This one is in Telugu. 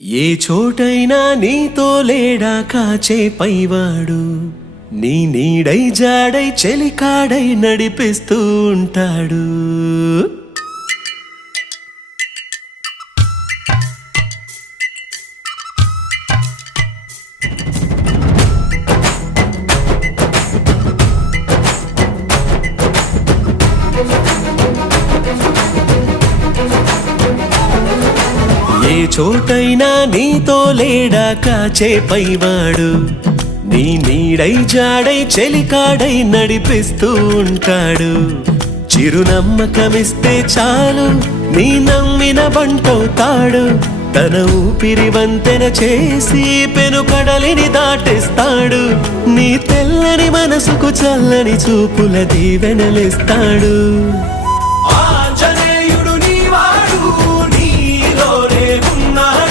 ఏ చోటైనా నీతో లేడా కాచే పైవాడు, నీ నీడై జాడై చెలికాడై నడిపిస్తూ ఉంటాడు. ఏ చోటైనా నీతో లేడా కాచే పైవాడు, నీ నీడై జాడై చెలికాడై నడిపిస్తూ ఉంటాడు. చిరునమ్మకమిస్తే చాలు నీ నమ్మిన బంటవుతాడు. తన ఊపిరి వంతెన చేసి పెను కడలిని దాటిస్తాడు. నీ తెల్లని మనసుకు చల్లని చూపుల దీవెనలిస్తాడు.